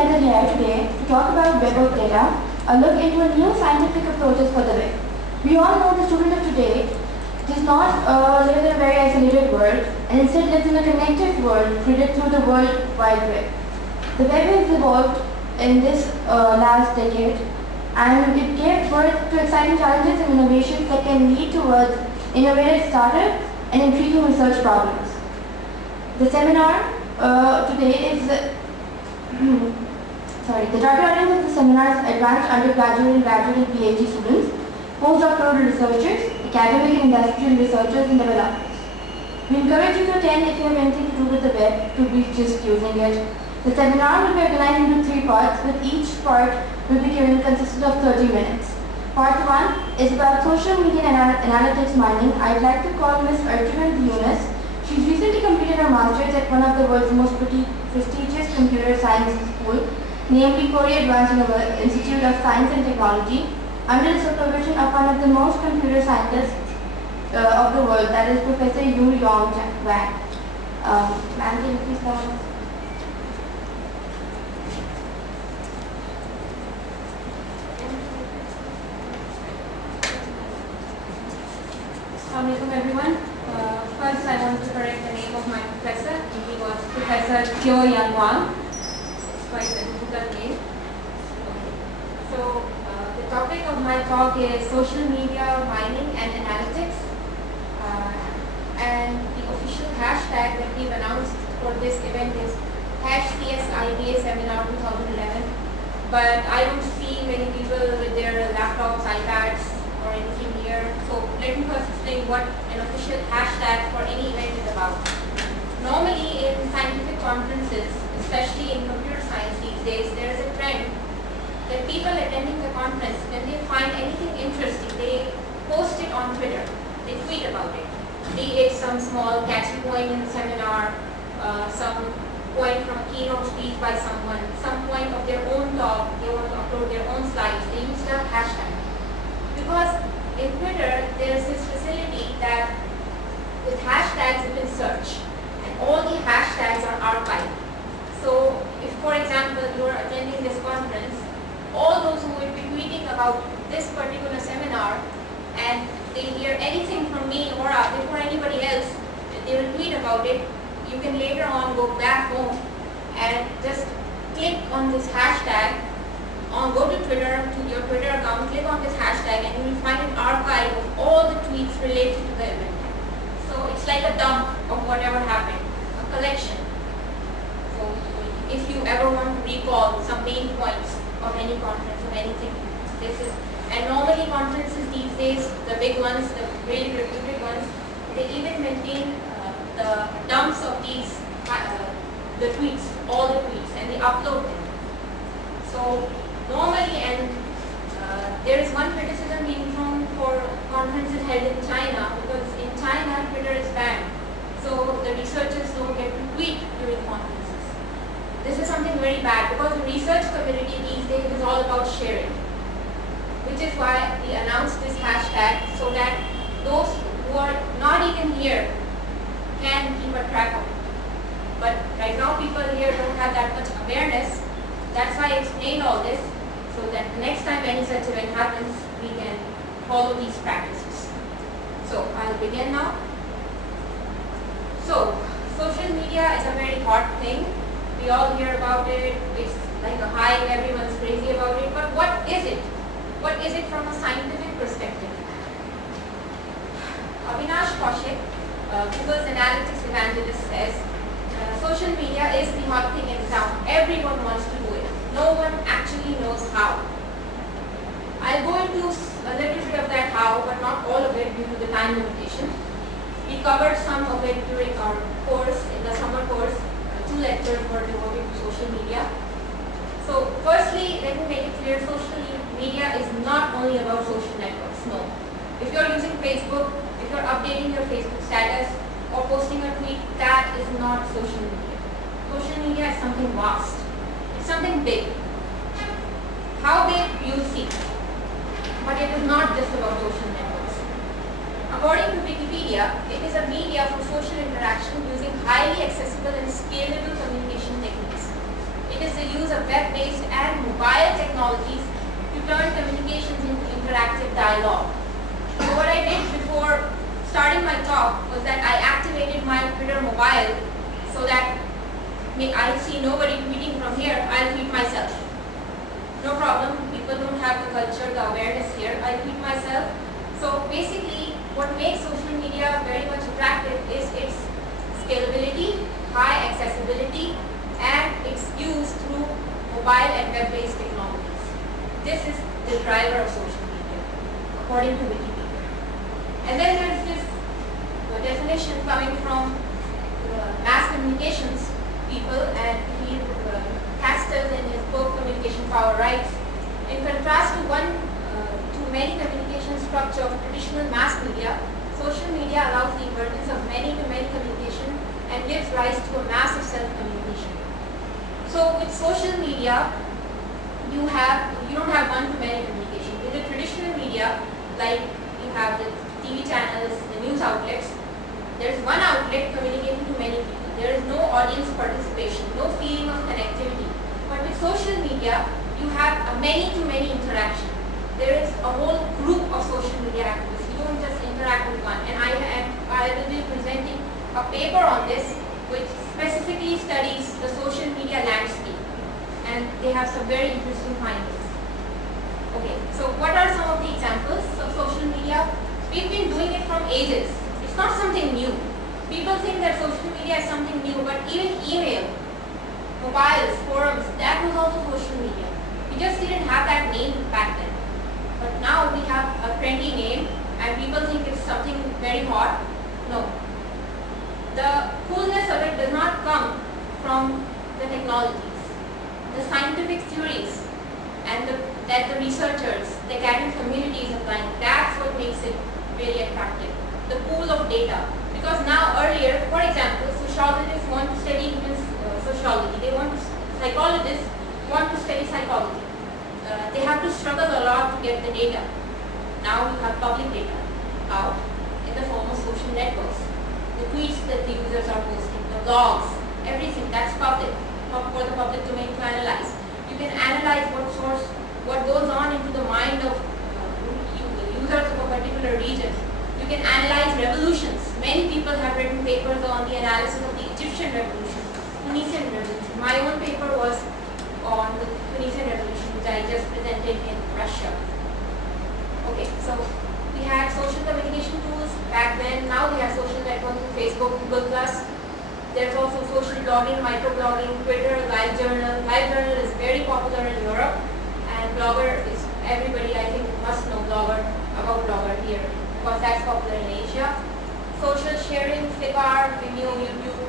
gathered here today to talk about web of data, a look into a new scientific approaches for the web. We all know the student of today does not live in a very isolated world and instead lives in a connected world created through the World Wide Web. The web has evolved in this last decade and it gave birth to exciting challenges and innovations that can lead towards innovative startups and intriguing research problems. The seminar today is the target audience of the seminar is advanced undergraduate and graduate and PhD students, postdoctoral researchers, academic and industrial researchers and developers. We encourage you to attend if you have anything to do with the web to be just using it. The seminar will be organized into 3 parts, with each part will be given consisted of 30 minutes. Part 1 is about social media and analytics mining. I'd like to call Ms. Arjun Yunus. She's recently completed her master's at one of the world's most prestigious computer science school, namely Korea Advanced Institute of Science and Technology, under the supervision of one of the most computer scientists of the world, that is Professor Yu Yong Wang. Ma'am, can you please come on? Assalamu alaikum everyone. First I want to correct the name of my professor. He was Professor Kyo Young Wang. It's quite a difficult name. Okay. So the topic of my talk is social media mining and analytics. And the official hashtag that we've announced for this event is #CS Seminar 2011. But I don't see many people with their laptops, iPads or anything here. So let me first explain what an official hashtag for any event is about. Normally in scientific conferences, especially in computer science these days, there is a trend that people attending the conference, when they find anything interesting, they post it on Twitter, they tweet about it. Be it some small catchy point in the seminar, some point from a keynote speech by someone, some point of their own talk, they want to upload their own slides, they use the hashtag. Because in Twitter, there is this facility that with hashtags you can search, and all the hashtags are archived. So if, for example, you are attending this conference, all those who will be tweeting about this particular seminar and they hear anything from me or before anybody else, they will tweet about it, you can later on go back home and just click on this hashtag, go to Twitter, to your Twitter account, click on this hashtag and you will find an archive of all the tweets related to the event. So it's like a dump of whatever happened, a collection. So if you ever want to recall some main points of any conference or anything, this is, and normally conferences these days, the big ones, the really reputed ones, they even maintain the dumps of these, the tweets, all the tweets, and they upload them. So normally, and there is one criticism being thrown for conferences held in China, because in China Twitter is banned. So the researchers don't get to tweet during conferences. This is something very bad, because the research community these days is all about sharing. Which is why we announced this hashtag, so that those who are not even here can keep a track of it. But right now people here don't have that much awareness. That's why I explained all this, so that next time any such event happens, we can follow these practices. So I'll begin now. So social media is a very hot thing. We all hear about it. It's like a hype. Everyone's crazy about it. But what is it? What is it from a scientific perspective? Avinash Kaushik, Google's analytics evangelist, says social media is the hot thing in town. Everyone wants to do it. No one actually knows how. I'll go into a little bit of that how, but not all of it due to the time limitation. We covered some of it during our course, in the summer course. 2 lectures were devoted to social media. So firstly, let me make it clear, social media is not only about social networks, no. If you're using Facebook, if you're updating your Facebook status or posting a tweet, that is not social media. Social media is something vast. It's something big. How big, you'll see. But it is not just about social networks. According to Wikipedia, it is a media for social interaction using highly accessible and scalable communication techniques. It It is the use of web-based and mobile technologies to turn communications into interactive dialogue. So what I did before starting my talk was that I activated my Twitter mobile so that I see nobody tweeting from here, I'll tweet myself. No problem, people don't have the culture, the awareness here, I'll tweet myself. So basically, what makes social media very much attractive is its scalability, high accessibility, and its use through mobile and web-based technologies. This is the driver of social media, according to Wikipedia. And then there's this definition coming from mass communications people, and he Castles in his book Communication Power writes, in contrast to many communication structure of traditional mass media, social media allows the emergence of many-to-many communication and gives rise to a massive self-communication. So with social media, you don't have one-to-many communication. With the traditional media, like you have the TV channels, the news outlets, there's one outlet communicating to many people. There is no audience participation, no feeling of connectivity. But with social media, you have a many-to-many interaction. There is a whole group of social media activists. You don't just interact with one. And I will be presenting a paper on this, which specifically studies the social media landscape. And they have some very interesting findings. Okay, so what are some of the examples of social media? We've been doing it from ages. It's not something new. People think that social media is something new, but even email, mobiles, forums, that was also social media. We just didn't have that name back then. But now we have a trendy name and people think it's something very hot. No. The coolness of it does not come from the technologies. The scientific theories and that the researchers, the academic community is applying, that's what makes it really attractive. The pool of data. Because now earlier, for example, sociologists want to study human sociology. Psychologists want to study psychology. They have to struggle a lot to get the data. Now we have public data. How? In the form of social networks. The tweets that the users are posting, the blogs, everything, that's public, for the public domain to analyze. You can analyze what goes on into the mind of users of a particular region. You can analyze revolutions. Many people have written papers on the analysis of the Egyptian revolution, Tunisian revolution. My own paper was on the Tunisian revolution, which I just presented in Russia. Okay, so we had social communication tools back then. Now we have social networks, Facebook, Google+. There's also social blogging, microblogging, Twitter, LiveJournal. LiveJournal is very popular in Europe, and Blogger is, everybody I think must know Blogger, about Blogger here, because that's popular in Asia. Social sharing, Flickr, Vimeo, YouTube,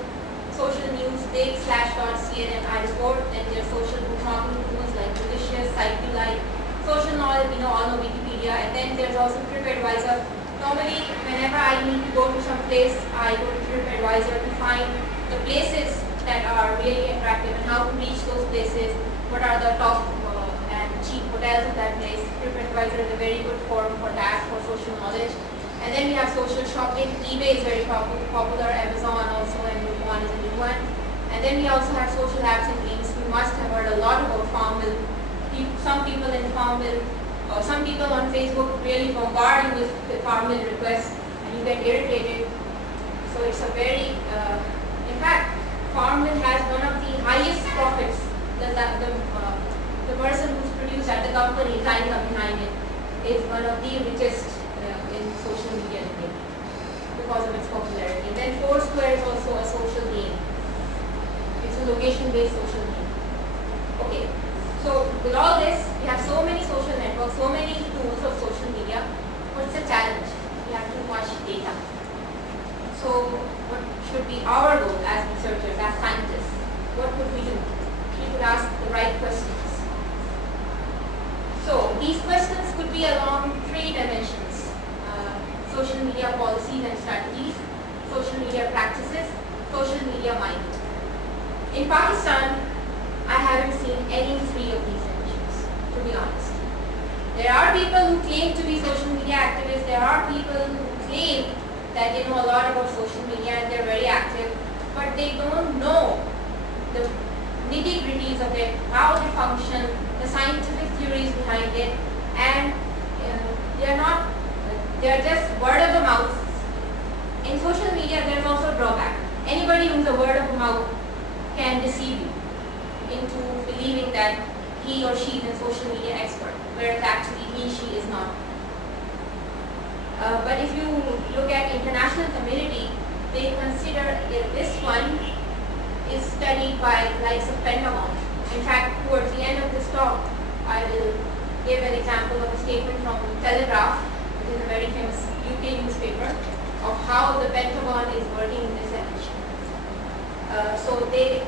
social news, Dig, Slash.cnn, iReport, then there's social talking tools like Delicious, SiteViewLive, social knowledge, all know Wikipedia, and then there's also TripAdvisor. Normally, whenever I need to go to some place, I go to TripAdvisor to find the places that are really attractive and how to reach those places, what are the top and cheap hotels of that place. TripAdvisor is a very good forum for that, for social knowledge. And then we have social shopping. eBay is very popular, Amazon also, and Groupon is a new one. And then we also have social apps and games. You must have heard a lot about Farmville. Some people in Farmville, or some people on Facebook really bombard you with Farmville requests and you get irritated. So it's a very, in fact, Farmville has one of the highest profits. The person who's produced at the company, China behind it, is one of the richest in social media today because of its popularity. And then Foursquare is also a social game. It's a location-based social game. Okay, so with all this, we have so many social networks, so many tools of social media. What's the challenge? We have too much data. So what should be our role as researchers, as scientists? What could we do? We could ask the right questions. So these questions could be along 3 dimensions. Social media policies and strategies, social media practices, social media mind. In Pakistan, I haven't seen any 3 of these dimensions, to be honest. There are people who claim to be social media activists, there are people who claim that they know a lot about social media and they're very active, but they don't know the nitty-gritties of it, how they function, the scientific theories behind it, and they are just word of the mouth. In social media, there is also a drawback. Anybody who's a word of the mouth can deceive you into believing that he or she is a social media expert, whereas actually he, she is not. But if you look at international community, they consider this one is studied by likes of Pentagon. In fact, towards the end of this talk, I will give an example of a statement from Telegraph, which is a very famous UK newspaper, of how the Pentagon is working in this election. So they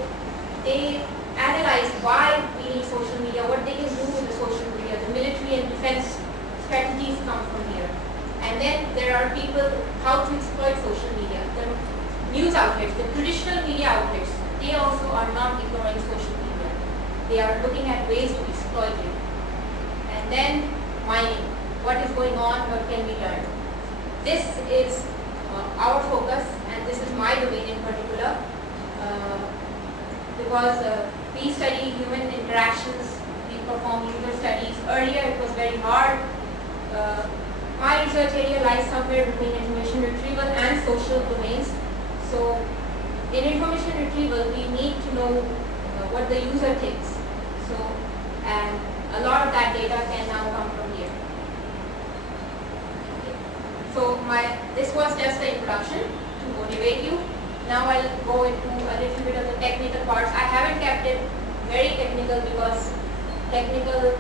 analyze why we need social media, what they can do with the social media. The military and defense strategies come from here. And then there are people, how to exploit social media. The news outlets, the traditional media outlets, they also are not ignoring social media. They are looking at ways to exploit it. And then mining, what is going on, what can be done. This is our focus, and this is my domain in particular, because we study human interactions, we perform user studies. Earlier it was very hard. My research area lies somewhere between information retrieval and social domains. So in information retrieval, we need to know what the user thinks. So, and a lot of that data can now come from here. Okay. So this was just the introduction to motivate you. Now I'll go into a little bit of the technical parts. I haven't kept it very technical because technical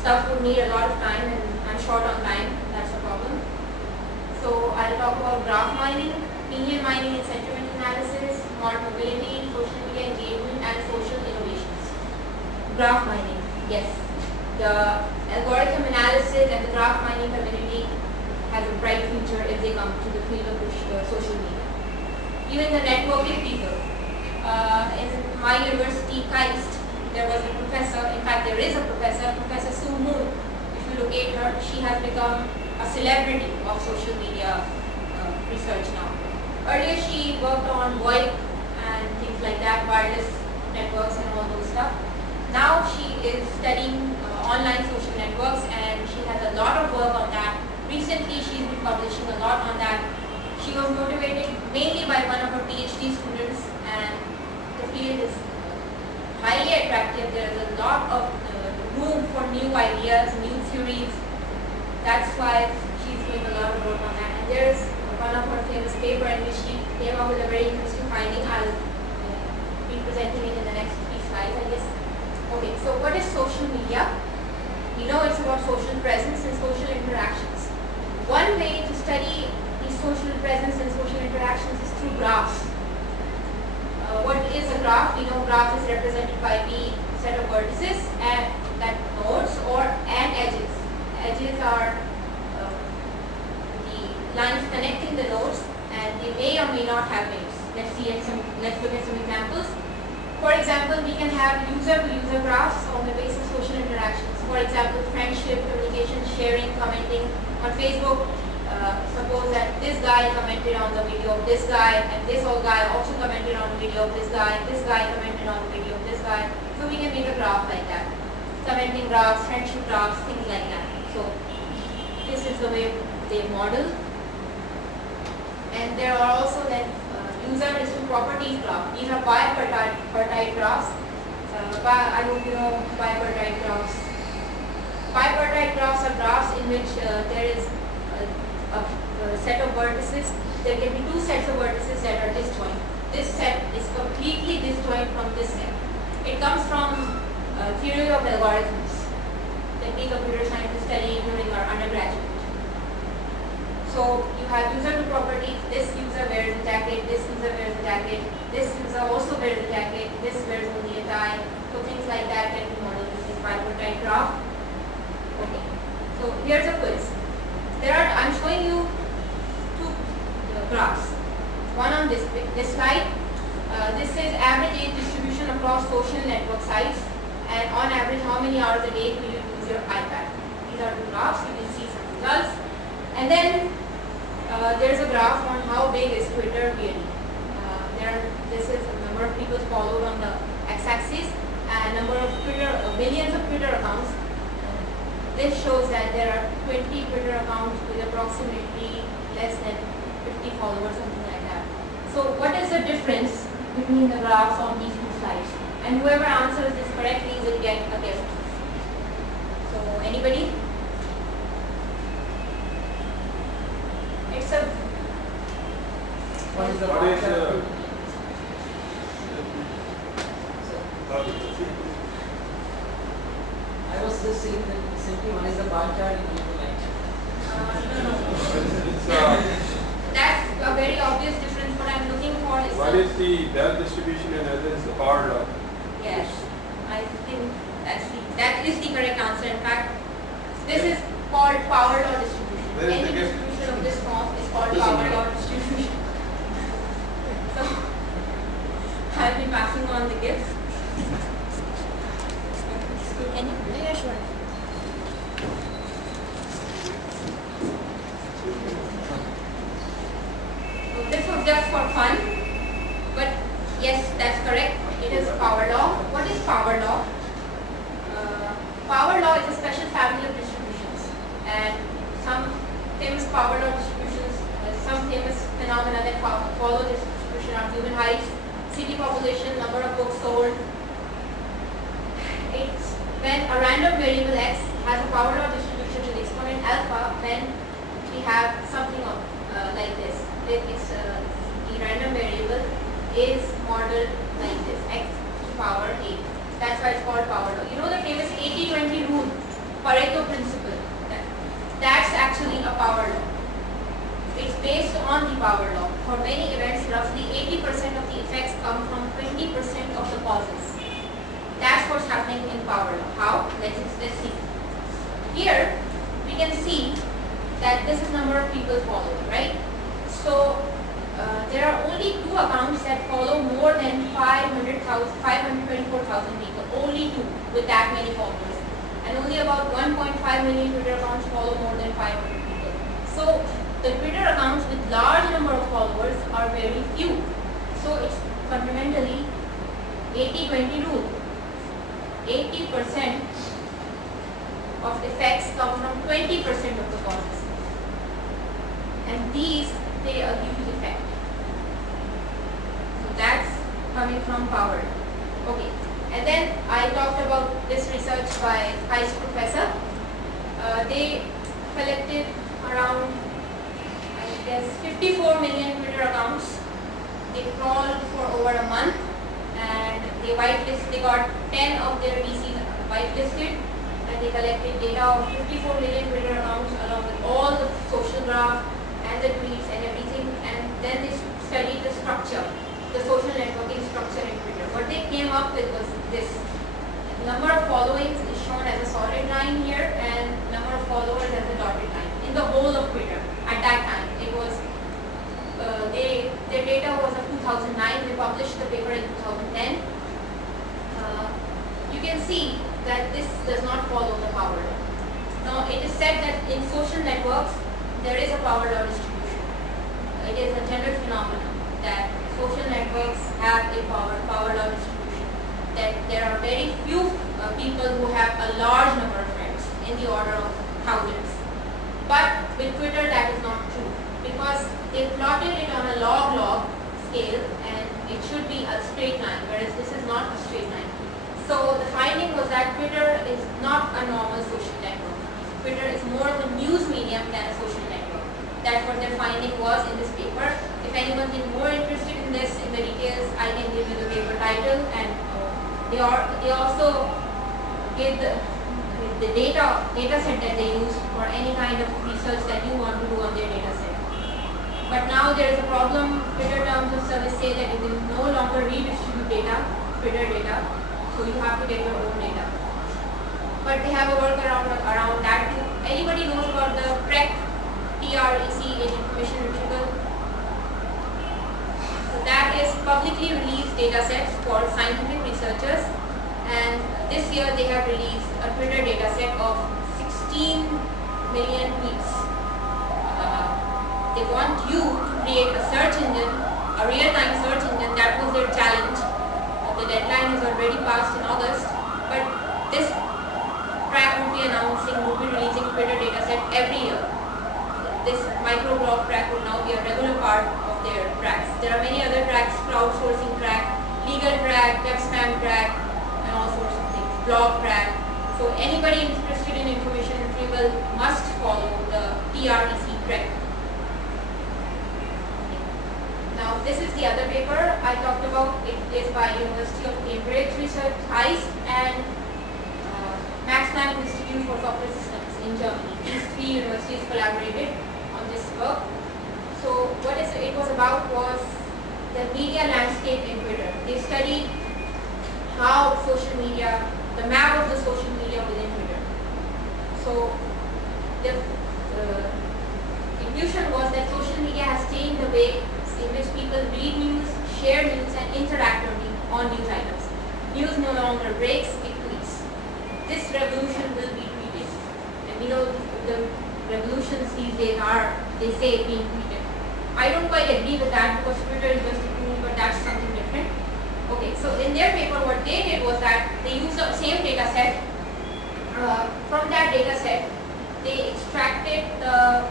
stuff would need a lot of time and I'm short on time. That's a problem. So I'll talk about graph mining, opinion mining and sentiment analysis, smart mobility, social media engagement, and social innovations. Graph mining, yes. The algorithm analysis and the graph mining community has a bright future if they come to the field of social media. Even the networking people. In my university, KAIST, there was a professor, in fact there is a professor, Professor Sue Moon. If you locate her, she has become a celebrity of social media research now. Earlier she worked on VoIP and things like that, wireless networks and all those stuff. Now she is studying online social networks and she has a lot of work on that. Recently she's been publishing a lot on that. She was motivated mainly by one of her PhD students, and the field is highly attractive. There is a lot of room for new ideas, new theories. That's why she's doing a lot of work on that. And there is one of her famous paper in which she came up with a very interesting finding. I'll be presenting it in the next 3 slides, I guess. Okay, so what is social media? You know it's about social presence and social interactions. One way to study these social presence and social interactions is through graphs. What is a graph? We know graph is represented by the set of vertices and that nodes and edges. Edges are the lines connecting the nodes, and they may or may not have names. Let's look at some examples. For example, we can have user-to-user graphs on the basis of social interactions. For example, friendship, communication, sharing, commenting on Facebook. Suppose that this guy commented on the video of this guy, and this old guy also commented on the video of this guy commented on the video of this guy. So we can make a graph like that. Commenting graphs, friendship graphs, things like that. So this is the way they model. And there are also then user-relation properties graph. These are bipartite graphs. I hope you know bipartite graphs. Bipartite graphs are graphs in which there is a set of vertices. There can be 2 sets of vertices that are disjoint. This set is completely disjoint from this set. It comes from theory of algorithms that we computer scientists study during our undergraduate. So you have user properties. This user wears a jacket, this user wears a jacket, this user also wears a jacket, this wears only a tie. So things like that can be modeled with this bipartite graph. Okay. So here's a quiz. I'm showing you 2 graphs. One on this slide. This is average age distribution across social network sites, and on average how many hours a day do you use your iPad. These are 2 graphs. You can see some results. And then there's a graph on how big is Twitter really. This is the number of people followed on the x-axis and number of Twitter, millions of Twitter accounts. This shows that there are 20 Twitter accounts with approximately less than 50 followers, something like that. So what is the difference between the graphs on these two slides? And whoever answers this correctly will get a gift. So anybody? It's a What is the I was just saying that simply one is the bar chart and the line chart. That's a very obvious difference. What I'm looking for is one is the Bell distribution and other is the power law. Yes, I think that is the correct answer. In fact, this is called power law distribution. Where is Any the gift? distribution of this form is called power law distribution. So I'll be passing on the gift. Any? Yeah, sure. So this was just for fun, but yes, that's correct. It is power law. What is power law? Power law is a special family of distributions, and some famous power law distributions, some famous phenomena that follow this distribution are human height, city population, number of books sold. It's when a random variable x has a power law distribution to the exponent alpha, then we have something of like this. The random variable is modeled like this, x to power 8. That's why it's called power law. You know the famous 80-20 rule, Pareto principle. That's actually a power law. It's based on the power law. For many events, roughly 80% of the effects come from 20% of the causes. That's what's happening in power law. How? Let's see. Here, we can see that this is number of people following, right? So, there are only 2 accounts that follow more than 524,000 people. Only 2 with that many followers. And only about 1.5 million Twitter accounts follow more than 500 people. So, the Twitter accounts with large number of followers are very few. So, it's fundamentally 80-20 rule. 80% of effects come from 20% of the causes. And these, they are huge effect. So that's coming from power. Okay. And then I talked about this research by Heist professor. They collected around, I guess, 54 million Twitter accounts. They crawled for over a month, and they got 10 of their VCs whitelisted, and they collected data of 54 million Twitter accounts along with all the social graph and the tweets and everything, and then they studied the structure, the social networking structure in Twitter. What they came up with was this. Number of followings is shown as a solid line here, and number of followers as a dotted line in the whole of Twitter. At that time, it was their data was of 2009. They published the paper in 2010. You can see that this does not follow the power law. Now, it is said that in social networks there is a power law distribution. It is a general phenomenon that social networks have a power law distribution. That there are very few people who have a large number of friends in the order of thousands. But with Twitter that is not true, because they plotted it on a log scale and it should be a straight line, whereas this is not a straight line. So the finding was that Twitter is not a normal social network. Twitter is more of a news medium than a social network. That's what their finding was in this paper. If anyone is more interested in this, in the details, I can give you the paper title, and they also give the data set that they use for any kind of research that you want to do on their data set. But now there is a problem. Twitter terms of service say that you will no longer redistribute Twitter data, so you have to get your own data. But they have a workaround around that too. Anybody knows about the PREC, TREC information retrieval? So that is publicly released data sets for scientific researchers, and this year they have released a Twitter data set of 16 million tweets. They want you to create a search engine, a real-time search engine. That was their challenge. The deadline is already already passed in August, but this track would be releasing Twitter dataset every year. This microblog track will now be a regular part of their tracks. There are many other tracks, crowdsourcing track, legal track, web spam track, and all sorts of things, blog track. So anybody interested in information retrieval must follow the TREC track. Now this is the other paper I talked about. It is by University of Cambridge Research, ICE, and Max Planck Institute for Software Systems in Germany. These three universities collaborated on this work. So what it was about was the media landscape in Twitter. They studied how social media, the map of the social media within Twitter. So the conclusion was that social media has changed the way in which people read news, share news, and interact on news items. News no longer breaks, it tweets. This revolution will be tweeted. And the revolutions these days are, they say, being tweeted. I don't quite agree with that because Twitter is just a tool, but that's something different. Okay, so in their paper, what they did was that they used the same data set. From that data set, they extracted the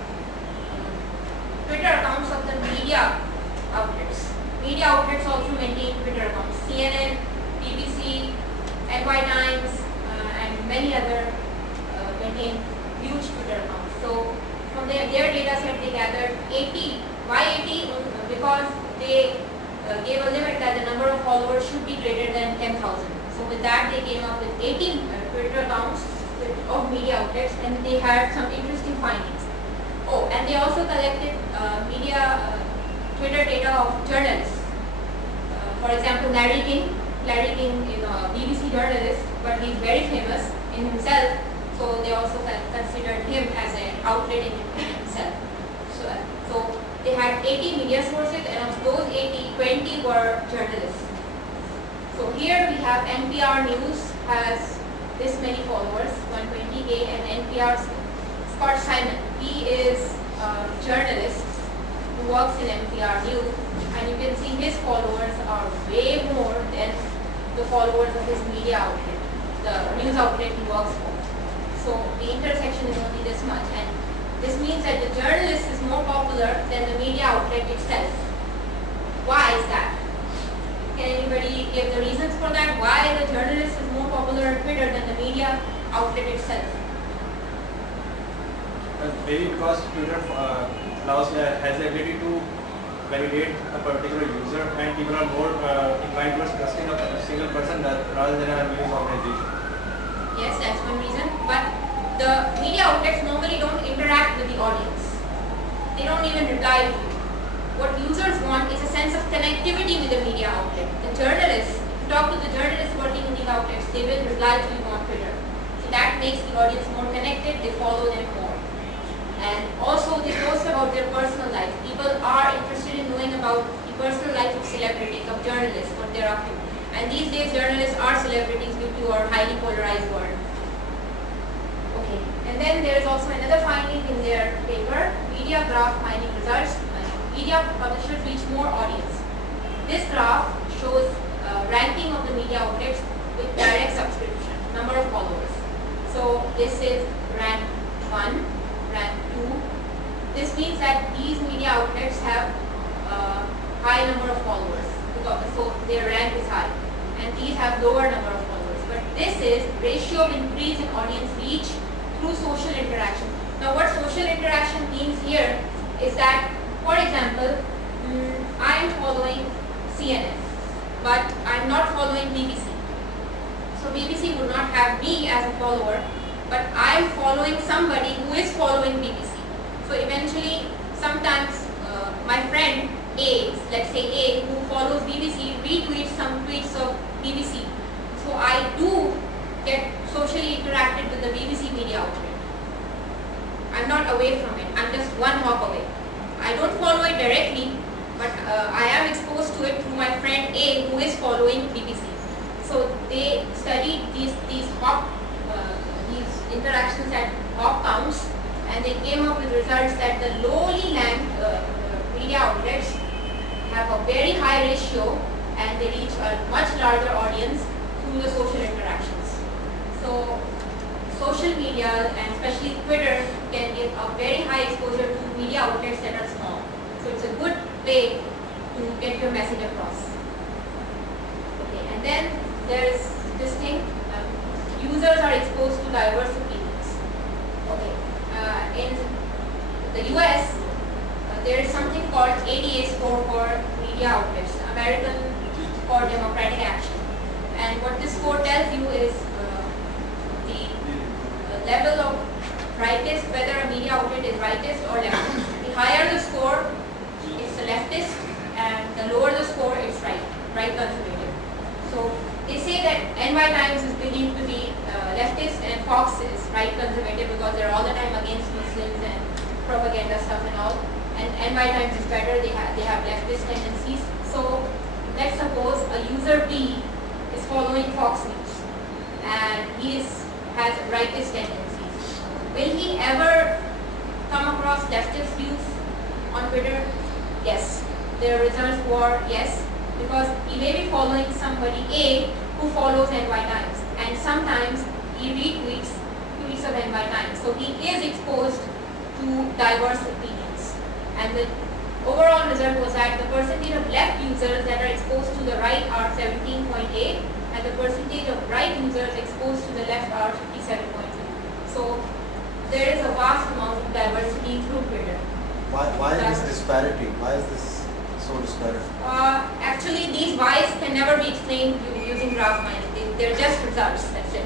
Twitter accounts of the media outlets. Media outlets also maintain Twitter accounts. CNN, BBC, NY Times, and many other maintain huge Twitter accounts. So from their data set, they gathered 80. Why 80? Because they gave a limit that the number of followers should be greater than 10,000. So with that, they came up with 18 Twitter accounts of media outlets, and they had some interesting findings. Oh, and they also collected Twitter data of journalists. For example, Larry King is a BBC journalist, but he's very famous in himself, so they also considered him as an outlet in himself. So they had 80 media sources, and of those 80, 20 were journalists. So here we have NPR News has this many followers, 120K, and NPR's Scott Simon. He is a journalist who works in NPR News, and you can see his followers are way more than the followers of his media outlet, the news outlet he works for. So the intersection is only this much, and this means that the journalist is more popular than the media outlet itself. Why is that? Can anybody give the reasons for that? Why the journalist is more popular on Twitter than the media outlet itself? Maybe because Twitter has the ability to validate a particular user, and people are more inclined towards trusting a single person rather than a news organization. Yes, that's one reason. But the media outlets normally don't interact with the audience. They don't even reply to you. What users want is a sense of connectivity with the media outlet. The journalists, if you talk to the journalists working in these outlets, they will reply to you on Twitter. So that makes the audience more connected, they follow them more. And also they post about their personal life. People are interested in knowing about the personal life of celebrities, of journalists, what they're up to. And these days journalists are celebrities due to our highly polarized world. Okay. And then there is also another finding in their paper, media graph finding results. Media publishers reach more audience. This graph shows ranking of the media outlets with direct subscription, number of followers. So this is rank 1, rank 2. This means that these media outlets have high number of followers, so their rank is high, and these have lower number of followers. But this is ratio of increase in audience reach through social interaction. Now what social interaction means here is that, for example, I am following CNN, but I am not following BBC. So BBC would not have me as a follower, but I am following somebody who is following BBC. So eventually, sometimes my friend A, let's say A, who follows BBC, retweets some tweets of BBC. So I do get socially interacted with the BBC media outlet. I'm not away from it. I'm just one hop away. I don't follow it directly, but I am exposed to it through my friend A, who is following BBC. So they studied these interactions at hop counts, and they came up with results that the lowly ranked media outlets have a very high ratio, and they reach a much larger audience through the social interactions. So social media and especially Twitter can give a very high exposure to media outlets that are small. So it's a good way to get your message across. Okay, and then there is this thing, users are exposed to diverse opinions. Okay, in the US, there is something called ADA score for media outlets, American for Democratic Action. And what this score tells you is the level of rightist, whether a media outlet is rightist or leftist. The higher the score, it's a leftist, and the lower the score, it's right conservative. So they say that NY Times is believed to be leftist and Fox is right conservative because they're all the time against Muslims and propaganda stuff and all. And NY Times is better, they have leftist tendencies. So let's suppose a user B is following Fox News and he has rightist tendencies. Will he ever come across leftist views on Twitter? Yes. The results were yes, because he may be following somebody A who follows NY Times, and sometimes he retweets tweets of NY Times. So he is exposed to diverse opinions. And the overall result was that the percentage of left users that are exposed to the right are 17.8, and the percentage of right users exposed to the left are 57.2. So there is a vast amount of diversity through Twitter. Why is this disparity? Why is this so disparate? Actually, these whys can never be explained using graph mining. They're just results, that's it.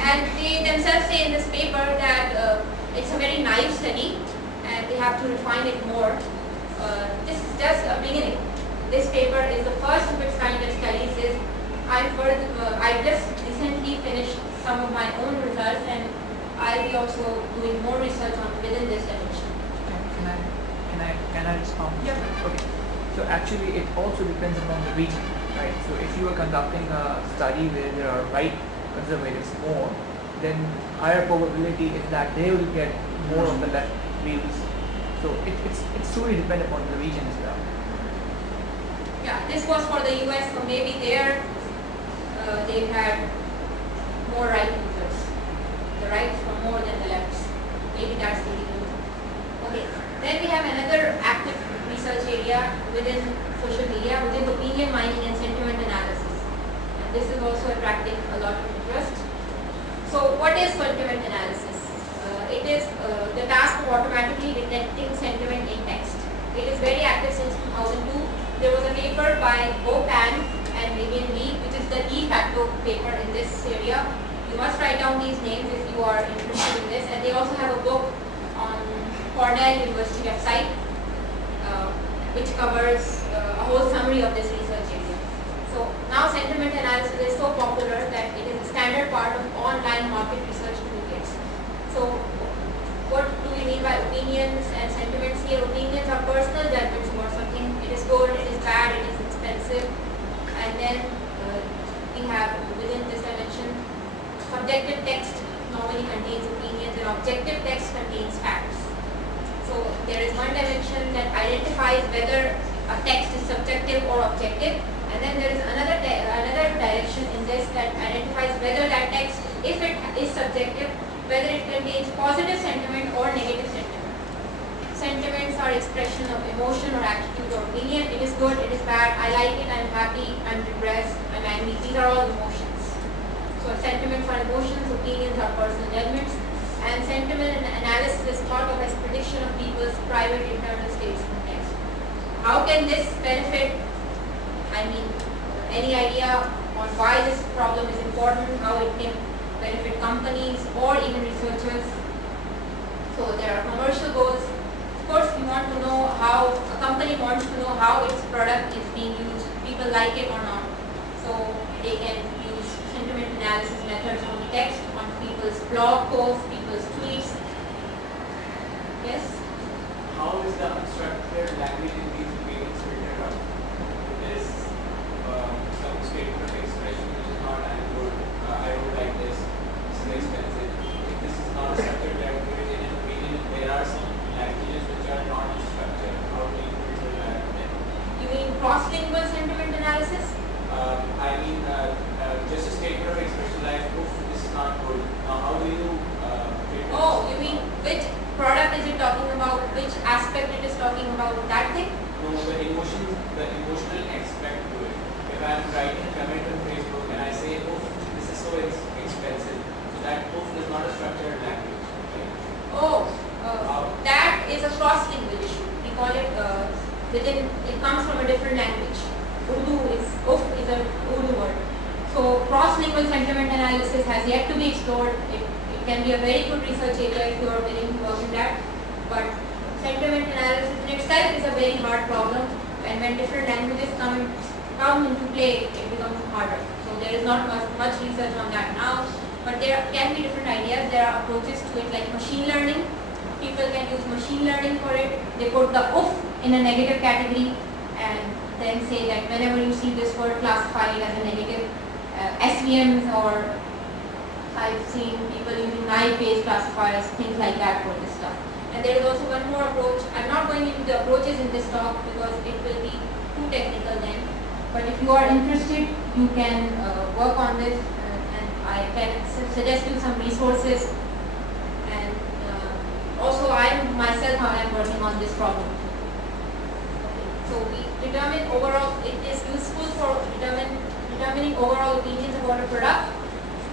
And they themselves say in this paper that it's a very naive study and they have to refine it more. This is just a beginning. This paper is the first of its kind that studies this. I just recently finished some of my own results, and I'll be also doing more research on within this dimension. Can I respond? Yeah. Okay. So actually, it also depends upon the region, right? So if you are conducting a study where there are right conservatives more, then higher probability is that they will get more of the left views. So it's truly dependent upon the region as well. Yeah, this was for the US, so maybe there they had more right users. The rights were more than the lefts. Maybe that's the reason. Okay, then we have another active research area within social media, within opinion mining and sentiment analysis. And this is also attracting a lot of interest. So what is sentiment analysis? It is the task of automatically detecting sentiment in text. It is very active since 2002. There was a paper by Bo Pan and Vivian Lee, which is the de facto paper in this area. You must write down these names if you are interested in this. And they also have a book on Cornell University website, which covers a whole summary of this research area. So now sentiment analysis is so popular that it is a standard part of online market research toolkits. So what do we mean by opinions and sentiments here? Opinions are personal judgments about something. It is good, it is bad, it is expensive. And then we have within this dimension, subjective text normally contains opinions and objective text contains facts. So there is one dimension that identifies whether a text is subjective or objective, and then there is another direction in this that identifies whether that text, if it is subjective, whether it contains positive sentiment or negative sentiment. Sentiments are expression of emotion or attitude or opinion. It is good, it is bad, I like it, I am happy, I am depressed, I am angry. These are all emotions. So sentiments are emotions, opinions are personal judgments, and sentiment analysis is thought of as prediction of people's private internal states in text. How can this benefit, any idea on why this problem is important, how it can benefit companies or even researchers? So there are commercial goals. Of course, we want to know how, a company wants to know how its product is being used, people like it or not. So they can use sentiment analysis methods on the text, on people's blog posts, people's tweets. Yes? How is the unstructured language in these opinions filtered out? There is some statement of expression which is not I'm good, I don't like this is expensive. If this is not a structured language in an opinion, there are some languages which are not structured. How do you filter that? You mean cross-lingual sentiment analysis? Just a statement writing a comment on Facebook and I say, oh, this is so expensive. So that oof is not a structured language. Okay? Oh, that is a cross-lingual issue. We call it it comes from a different language. Oof is an Urdu word. So cross-lingual sentiment analysis has yet to be explored. It can be a very good research area if you are willing to work in that. But sentiment analysis in itself is a very hard problem, and when different languages come into play, it becomes harder. So there is not much research on that now, but there can be different ideas. There are approaches to it like machine learning. People can use machine learning for it. They put the oof in a negative category and then say that whenever you see this word classified as a negative, SVMs, or I've seen people using knife-based classifiers, things like that for this stuff. And there is also one more approach. I'm not going into the approaches in this talk because it will be too technical then. But if you are interested, you can work on this, and I can suggest you some resources. And also, I myself am working on this problem. So we determine overall. It is useful for determining overall opinions about a product,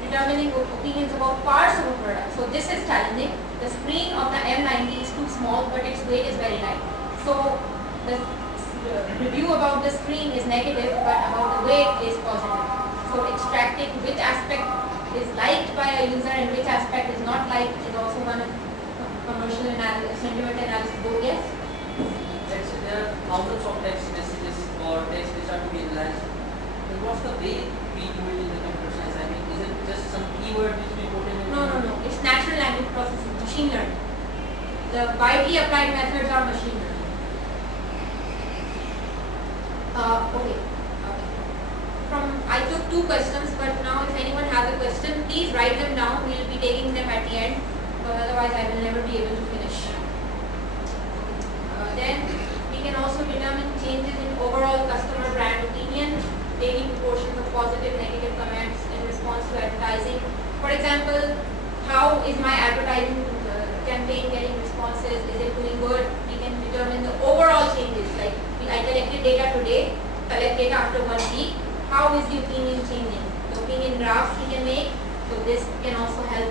determining opinions about parts of a product. So this is challenging. The screen of the M90 is too small, but its weight is very light. So the review about the screen is negative, but about the weight is positive. So extracting which aspect is liked by a user and which aspect is not liked is also one of commercial analysis, sentiment analysis. Yes? Let's say there are thousands of text messages or text which are to be analyzed. Then what's the way we do it in the computer science? I mean, is it just some keyword which we put in? No. It's natural language processing, machine learning. The widely applied methods are machine learning. Okay. I took 2 questions, but now if anyone has a question, please write them down. We will be taking them at the end, but otherwise I will never be able to finish. Then we can also determine changes in overall customer brand opinion, varying proportions of positive, negative comments in response to advertising. For example, how is my advertising campaign getting responses? Is it doing good? We can determine the overall changes. Like I collected data today, collect data after 1 week. How is the opinion changing? The opinion graphs we can make. So this can also help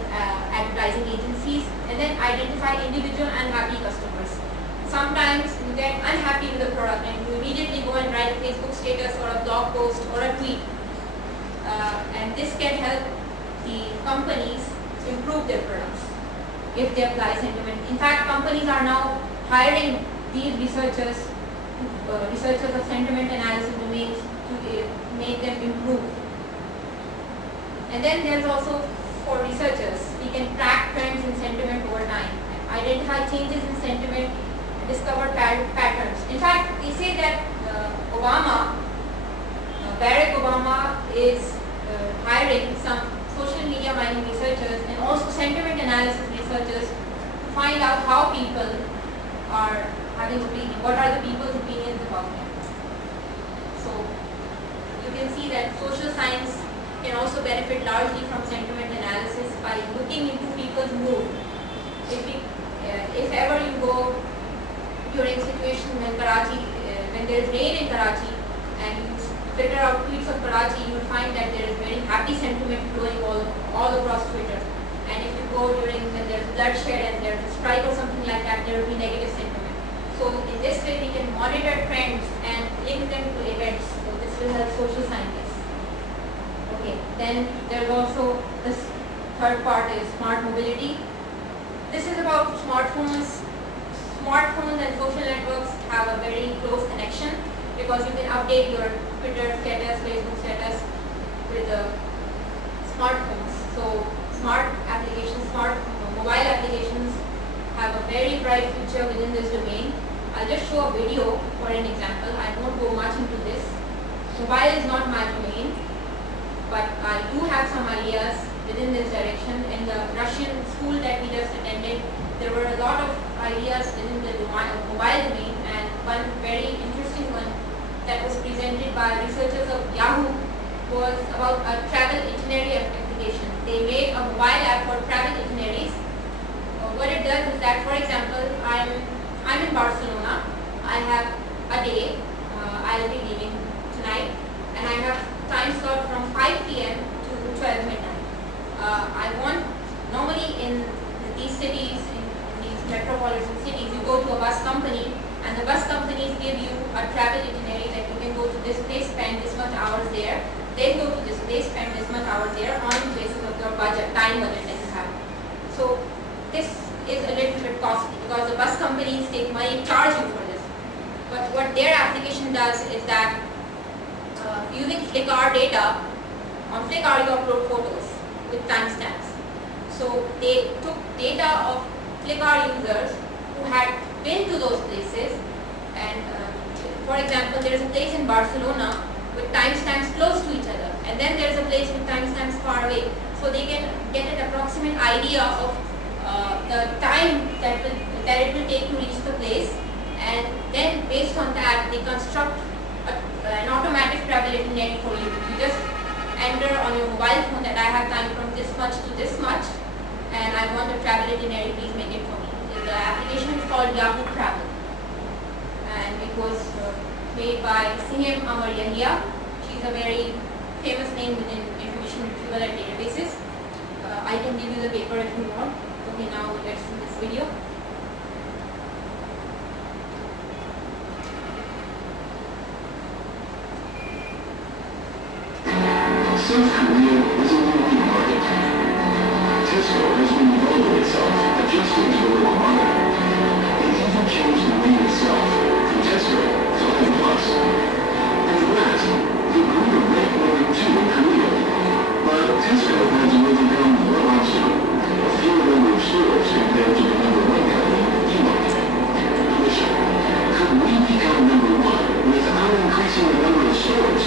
advertising agencies. And then identify individual unhappy customers. Sometimes you get unhappy with the product and you immediately go and write a Facebook status or a blog post or a tweet. And this can help the companies improve their products if they apply sentiment. In fact, companies are now hiring these researchers of sentiment analysis domains to make them improve. And then there's also for researchers, we can track trends in sentiment over time, identify changes in sentiment, discover patterns. In fact, they say that Barack Obama is hiring some social media mining researchers and also sentiment analysis researchers to find out how people are having opinion, what are the people's opinions about them. So you can see that social science can also benefit largely from sentiment analysis by looking into people's mood. If ever you go during situation when when there is rain in Karachi and you filter out tweets of Karachi, you will find that there is very happy sentiment flowing all across Twitter. And if you go during when there is bloodshed and there is a strike or something like that, there will be negative sentiment. So in this way we can monitor trends and link them to events. So this will help social scientists. Okay, then there is also this third part is smart mobility. This is about smartphones. Smartphones and social networks have a very close connection because you can update your Twitter status, Facebook status with the smartphones. So smart mobile applications have a very bright future within this domain. I'll just show a video for an example. I won't go much into this. Mobile is not my domain, but I do have some ideas within this direction. In the Russian school that we just attended, there were a lot of ideas within the mobile domain, and one very interesting one that was presented by researchers of Yahoo was about a travel itinerary application. They made a mobile app for travel itineraries. What it does is that, for example, I'm in Barcelona. I have a day. I'll be leaving tonight, and I have to a bus company, and the bus companies give you a travel itinerary that you can go to this place, spend this much hours there, then go to this place, spend this much hours there on the basis of your budget, time budget that you have. So this is a little bit costly because the bus companies take money, charge you for this. But what their application does is that using Flickr data, on Flickr you upload photos with timestamps. So they took data of Flickr users who had been to those places, and for example, there is a place in Barcelona with timestamps close to each other, and then there is a place with timestamps far away. So they can get an approximate idea of the time that it will take to reach the place, and then based on that they construct an automatic travel itinerary for you. You just enter on your mobile phone that I have time from this much to this much, and I want a travel itinerary, please make it for me. The application is called Yahoo Travel, and it was made by Sihim Amar Yahya. She's a very famous name within information retrieval and databases. I can give you the paper if you want. Okay, now let's see this video. South Korea is a moving market. Tesco has been evolving itself, adjusting to the local market. It even changed the name itself from Tesco to Home Plus. And at last, it grew to rank number 2 in Korea. But Tesco had to overcome one obstacle, a fewer number of stores compared to the number 1 company, Emo. Listen, could we become number 1 without increasing the number of stores?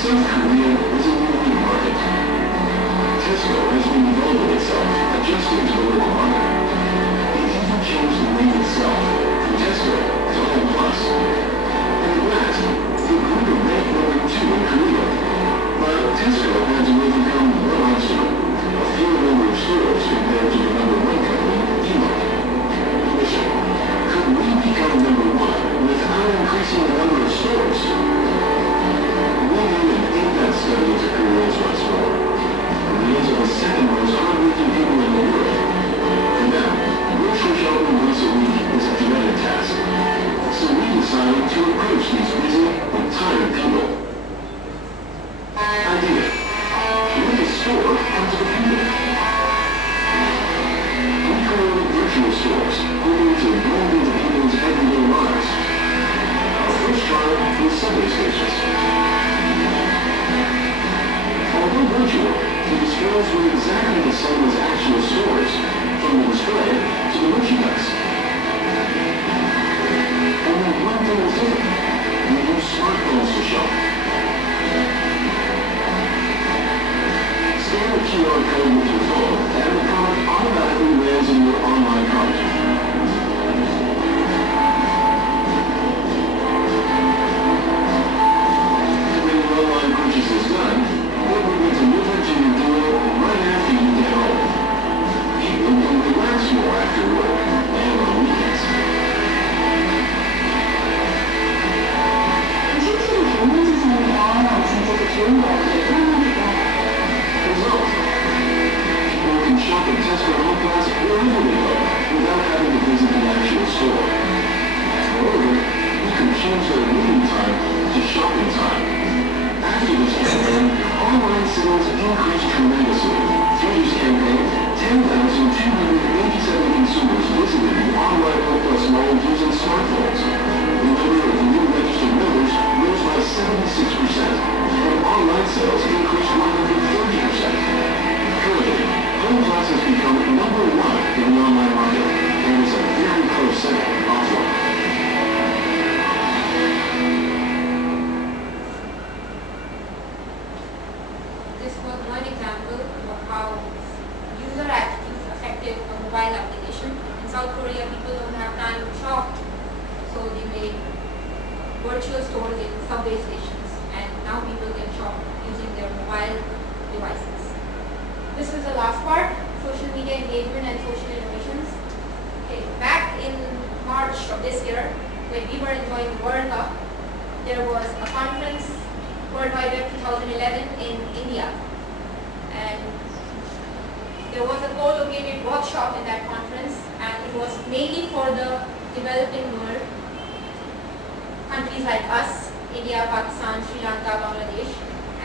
South Korea is a moving market. Tesco has been evolving itself, adjusting to the local market. It even changed the name itself from Tesco to Home Plus. And at last, it grew to rank number 2 in Korea. But Tesco had to overcome one obstacle, a fewer number of stores compared to the number 1 company, Emo. Listen, could we become number 1 without increasing the number of stores? That study into Koreans once more. Koreans are the second most hardworking people in the world. For them, grocery shopping once a week is a dreaded task. So we decided to approach these busy and tired people. Idea. Make a store comes with people. We created virtual stores, hoping to blend into people's everyday lives. Our first trial was subway stations. Although virtual, the displays were exactly the same as actual stores, from the display to the merchandise. Only one thing was different. We used smartphones to shop. Scan the QR code with your phone, and the product automatically lands in your online cart. When your online purchase is done, it will be delivered to your door right after you get home. People can relax more after work and on weekends. Result. People can shop at Tesco Home Plus wherever they go without having to visit the actual store. Moreover, you can change their reading time to shopping time. After this campaign, online sales increased tremendously. Through this campaign, 10,287 consumers visited the online Home Plus mall using smartphones. The number of new registered members rose by 76%, and online sales increased 130%. Currently, Home Plus has become number 1 in the online market, and is a very close second offline. This was one example of how user attitudes affected a mobile application. In South Korea, people don't have time to shop, so they made virtual stores in subway stations, and now people can shop using their mobile devices. This is the last part, social media engagement and social innovations. Okay, back in March of this year, when we were enjoying the World Cup, there was a conference, World Wide Web 2011 in India, and there was a co-located workshop in that conference, and it was mainly for the developing world, countries like us, India, Pakistan, Sri Lanka, Bangladesh,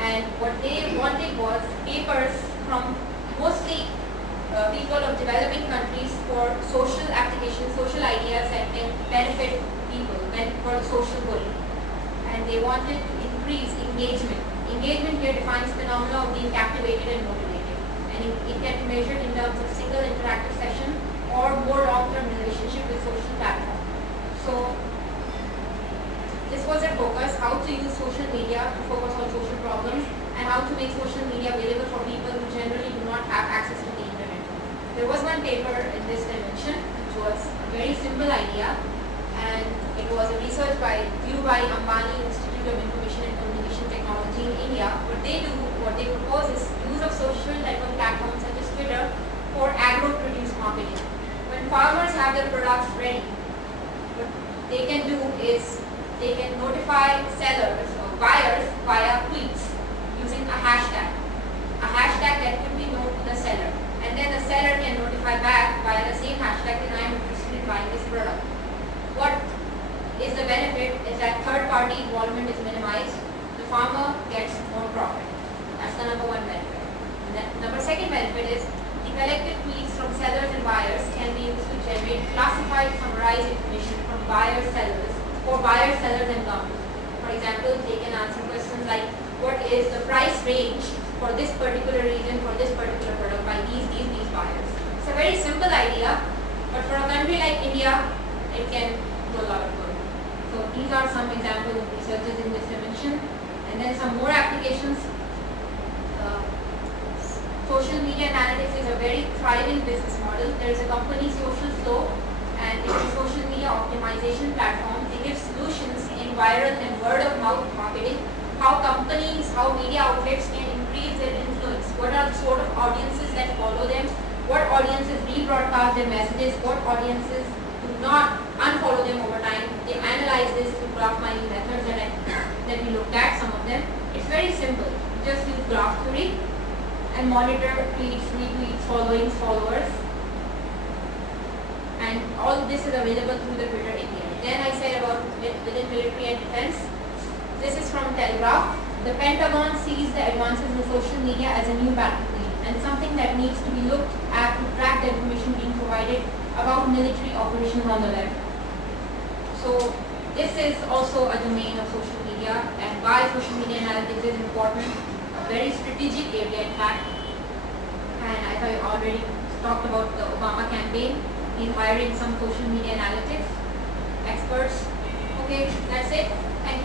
and what they wanted was papers from mostly people of developing countries for social applications, social ideas that can benefit people, and for the social good. And they wanted to increase engagement. Engagement here defines phenomena of being captivated and motivated. And it can be measured in terms of single interactive session or more long-term relationship with social platform. So this was their focus, how to use social media to focus on social problems and how to make social media available for people who generally do not have access to the internet. There was one paper in this dimension which was a very simple idea, and it was a research by Ambani Institute of Information and Communication Technology in India. What they propose is use of social network platforms such as Twitter for agro-produce marketing. When farmers have their products ready, what they can do is they can notify sellers or buyers via tweets using a hashtag that could be known to the seller. And then the seller can notify back via the same hashtag that I am interested in buying this product. What is the benefit is that third-party involvement is minimized. The farmer gets more profit. That's the number one benefit. And the second benefit is the collected tweets from sellers and buyers can be used to generate classified, summarized information from buyers, sellers, for buyers, sellers, and companies. For example, they can answer questions like, what is the price range for this particular region, for this particular product by these buyers. It's a very simple idea, but for a country like India, it can do a lot of good. So these are some examples of researches in this dimension. And then some more applications. Social media analytics is a very thriving business model. There is a company, Social Flow, and it's a social media optimization platform. They give solutions in viral and word-of-mouth marketing, how companies, how media outlets can increase their influence, what are the sort of audiences that follow them, what audiences rebroadcast their messages, what audiences do not unfollow them over time. They analyze this through graph mining methods that we looked at, some of them. It's very simple. Just use graph theory and monitor tweets, retweets, followings, followers. And all of this is available through the Twitter API. Then I said about within military and defense. This is from Telegraph. The Pentagon sees the advances in social media as a new battlefield and something that needs to be looked at to track the information being provided about military operations on the web. So this is also a domain of social media, and why social media analytics is important. A very strategic area, in fact. And I thought I already talked about the Obama campaign. He's hiring some social media analytics experts. Okay, that's it. Thank you.